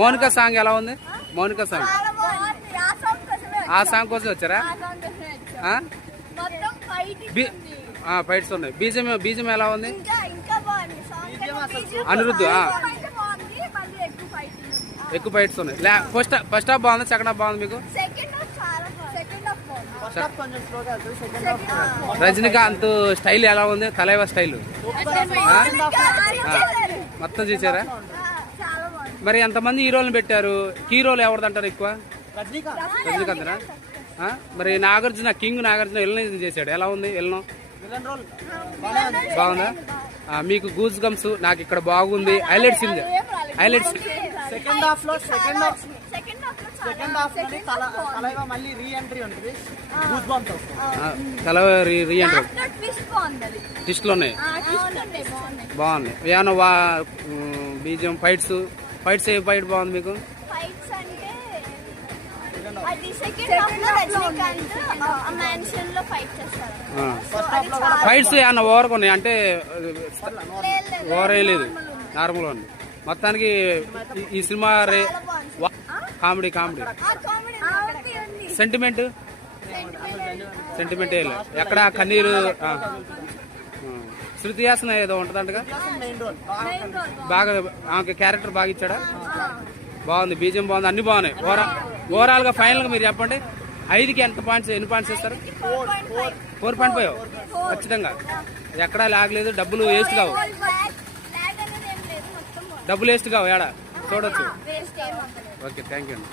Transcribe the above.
Mounika song ఎలా ఉంది? Mounika song ఆ సాంగ్ కోసం వచ్చారా? ఫైట్స్ ఉన్నాయి. బీజం ఎలా ఉంది? అనిరుద్ధ్ ఎక్కువ ఫైట్స్ ఉన్నాయి. ఫస్ట్ హాఫ్ బాగుంది, సెకండ్ హాఫ్ బాగుంది మీకు? రజనీకాంత్ స్టైల్ ఎలా ఉంది? తలైవ స్టైల్ మొత్తం చూసారా? మరి ఎంతమంది హీరోలను పెట్టారు? హీరోలు ఎవరిదంటారు ఎక్కువ? రజనీకాంత్నా? మరి నాగార్జున, కింగ్ నాగార్జున ఎల్లని చేశాడు, ఎలా ఉంది? ఎల్లను బాగుందా? మీకు గూస్ గమ్స్ నాకు ఇక్కడ బాగుంది. హైలైట్స్ హైలైట్స్ సెకండ్ హాఫ్ లో మళ్ళీ రీ ఎంట్రీ ఉంటుంది. రీ ఎంట్రీ ట్విస్ట్లు ఉన్నాయి, బాగుంది. ఏమన్నా బీజం ఫైట్స్ ఏ ఫైట్ బాగుంది మీకు? ఫైట్స్ ఏమన్నా ఓవర్ ఉన్నాయి అంటే? ఓవర్ లేదు, నార్మల్ ఉంది మొత్తానికి. ఈ సినిమా కామెడీ సెంటిమెంట్ ఎక్కడ కన్నీరు? శృతి హాసన్ ఏదో ఉంటదంటగా, బాగా ఆమె క్యారెక్టర్ బాగా ఇచ్చాడా? బాగుంది, బీజం బాగుంది, అన్ని బాగున్నాయి. ఓవరాల్ గా ఫైనల్ గా మీరు చెప్పండి, 5కి ఎన్ని పాయింట్స్ ఇస్తారు? 4.5 ఖచ్చితంగా. ఎక్కడా లాగలేదు, డబ్బులు వేస్ట్ కావు, ఏడా చూడొచ్చు. ఓకే, థ్యాంక్ యూ అండి.